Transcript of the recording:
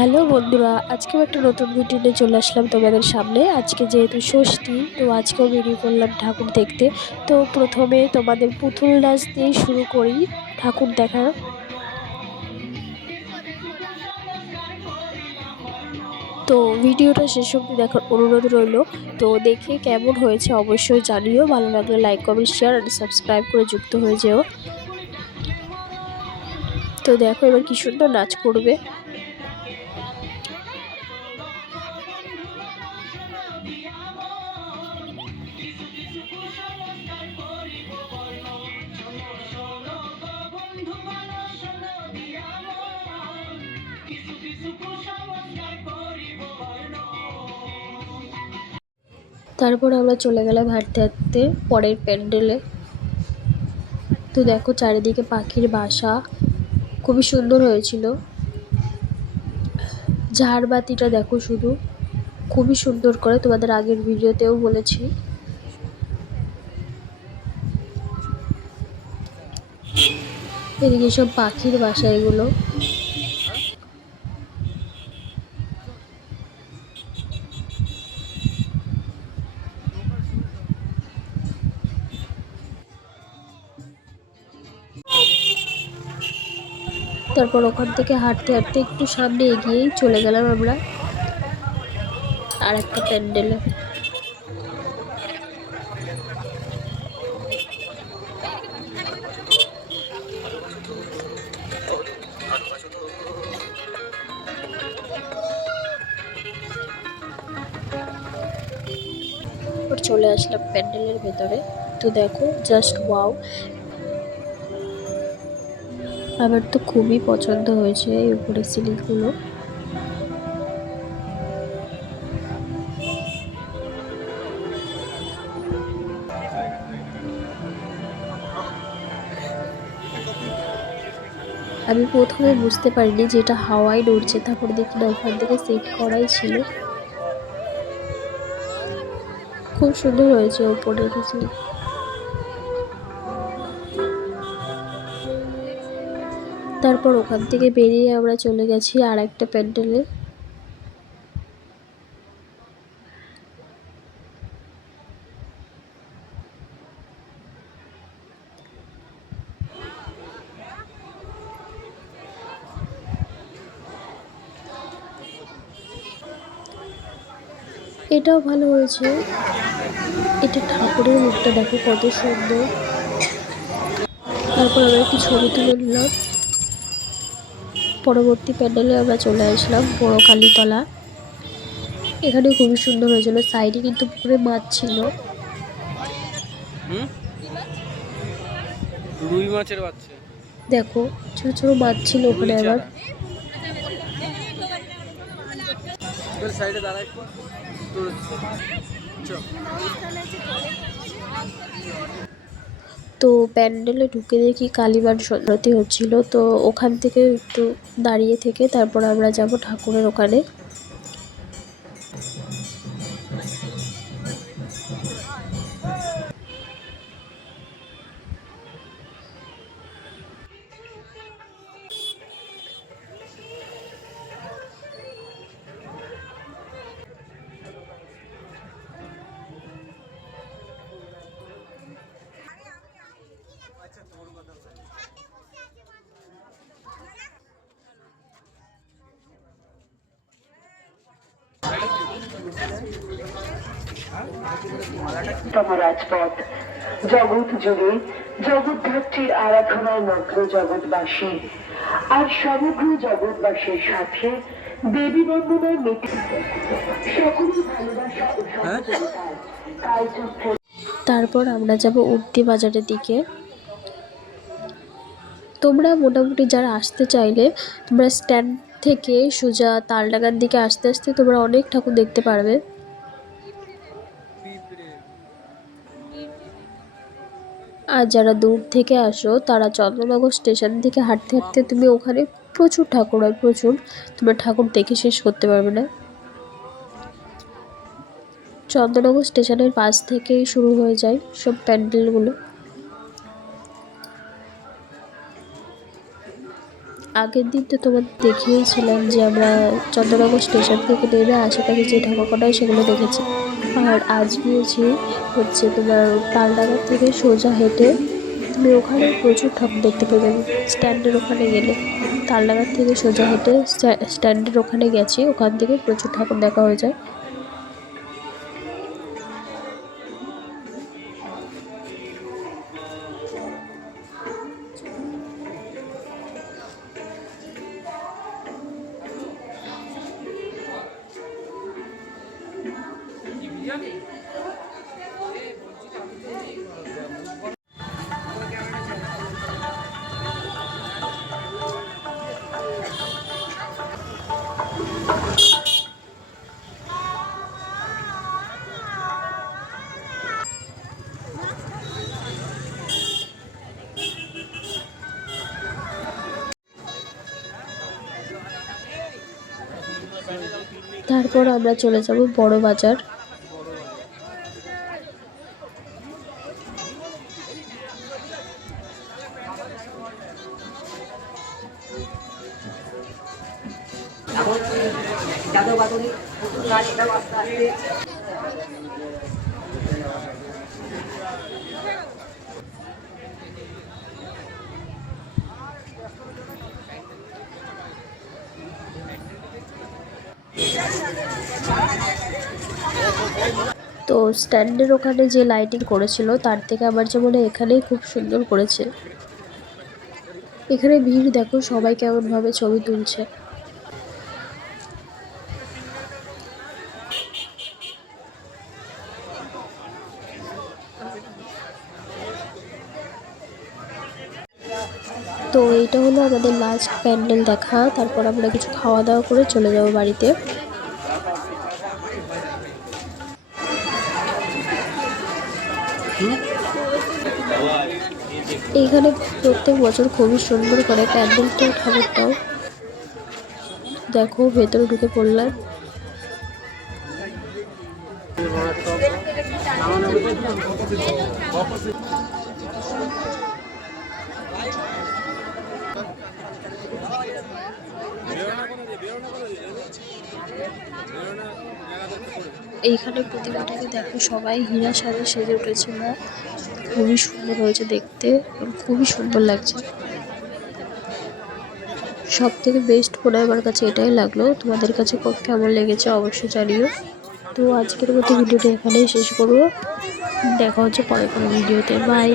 Hello বন্ধুরা, আজকেও একটা নতুন ভিডিও নিয়ে চলে আসলাম তোমাদের সামনে। আজকে যেহেতু ষষ্ঠী, তো আজকেও বেরিয়ে পড়লাম ঠাকুর দেখতে। তো প্রথমে তোমাদের পুতুল নাচ দিয়ে শুরু করি ঠাকুর দেখা। তো ভিডিওটা শেষ অবধি দেখার অনুরোধ রইল। তো দেখে কেমন হয়েছে অবশ্যই জানিও। ভালো লাগলে লাইক, কমেন্ট, শেয়ার আর সাবস্ক্রাইব করে যুক্ত হয়ে যেও। তো দেখো এবার কি সুন্দর নাচ করবে। তারপর আমরা চলে গেলাম হাঁটতে হাঁটতে পরের প্যান্ডেলে। তো দেখো চারিদিকে পাখির বাসা, খুবই সুন্দর হয়েছিল। ঝাড়বাতিটা দেখো শুধু, খুবই সুন্দর করে, তোমাদের আগের ভিডিওতেও বলেছি। এদিকে সব পাখির বাসা এগুলো। তারপর ওখান থেকে হাঁটতে হাঁটতে একটু সামনে এগিয়েই চলে গেলাম আমরা আর একটা প্যান্ডেলে। চলে আসলাম প্যান্ডেলের ভেতরে। তো দেখো জাস্ট ওয়াও, আমার তো খুবই পছন্দ হয়েছে এই উপরের সিলিংগুলো। আমি প্রথমে বুঝতে পারিনি যে এটা হাওয়ায় নড়ছে, তারপর দেখি না ওখান থেকে সেট করাই ছিল। খুব সুন্দর হয়েছে উপরের সিলিং। তারপর ওখান থেকে বেরিয়ে আমরা চলে গেছি আর একটা প্যান্ডেলে। এটাও ভালো হয়েছে। এটা ঠাকুরের মুখটা দেখো কত সুন্দর। তারপর আমরা একটু ছবি তুলে নিলাম। পরবর্তী প্যান্ডেলে আমরা চলে আসলাম বড় কালীতলা। এখানে খুবই সুন্দর হয়েছিল, সাইডে কিন্তু পুকুরে মাছ ছিল। রুই মাছের বাচ্চা দেখো ছোট ছোট মাছ ছিল ওখানে আবার। তো প্যান্ডেলে ঢুকে দেখি কালীবান সন্ধ্যারতি হচ্ছিল, তো ওখান থেকে একটু দাঁড়িয়ে থেকে তারপর আমরা যাব ঠাকুরের ওখানে। রাজপথ জগৎ জুড়ে জগদ্ধাত্রীর আরাধনায় মগ্ন জগৎবাসী, আর সমগ্র জগৎবাসীর সাথে দেবী বন্দনায় মেতে সকলের ভালোবাসা ও সহযোগিতায় কালচক্র। তারপর আমরা যাব উঠতি বাজারের দিকে। তোমরা মোটামুটি যারা আসতে চাইলে তোমরা স্ট্যান্ড থেকে সোজা তালডাঙ্গার দিকে আস্তে আস্তে তোমরা অনেক ঠাকুর দেখতে পারবে। আর যারা দূর থেকে আসো তারা চন্দননগর স্টেশন থেকে হাঁটতে হাঁটতে তুমি ওখানে প্রচুর ঠাকুর হয়, প্রচুর, তোমরা ঠাকুর দেখে শেষ করতে পারবে না। চন্দননগর স্টেশনের পাশ থেকেই শুরু হয়ে যায় সব প্যান্ডেলগুলো। আগের দিন তো তোমাদের দেখিয়েছিলাম যে আমরা চন্দ্রনগর স্টেশন থেকে নেমে আশেপাশে যে ঢাকা হয় সেগুলো দেখেছি। আর আজ গিয়েছি হচ্ছে তোমার তালডাঙ্গা থেকে সোজা হেঁটে তুমি ওখানে প্রচুর ঠাকুর দেখতে পেয়ে যাবে। স্ট্যান্ডের ওখানে গেলে তালডাঙ্গার থেকে সোজা হেঁটে স্ট্যান্ডের ওখানে গেছি, ওখান থেকে প্রচুর ঠাকুর দেখা হয়ে যায়। তারপর আমরা চলে যাব বড় বাজার। তো স্ট্যান্ডের ওখানে যে লাইটিং করেছিল তার থেকে আমার যে মনে হয় এখানেই খুব সুন্দর করেছে। এখানে ভিড় দেখো, সবাই কেমনভাবে ছবি তুলছে। তো এইটা হলো আমাদের লাস্ট প্যান্ডেল দেখা। তারপর আমরা কিছু খাওয়া দাওয়া করে চলে যাব বাড়িতে। এইখানে প্রত্যেক বছর খুবই সুন্দর করে প্যান্ডেলটাও ঠাকুরটাও। দেখো ভেতরে ঢুকে পড়লাম। এইখানে প্রতিমাটাকে দেখো, সবাই হীরা সাজে সেজে উঠেছে না, খুবই সুন্দর হয়েছে দেখতে, খুবই সুন্দর লাগছে। সব থেকে বেস্ট মনে আমার কাছে এটাই লাগলো। তোমাদের কাছে কেমন লেগেছে অবশ্যই জানিও। তো আজকের মতো ভিডিওটা এখানেই শেষ করবো। দেখা হচ্ছে পরে কোনো ভিডিওতে। বাই।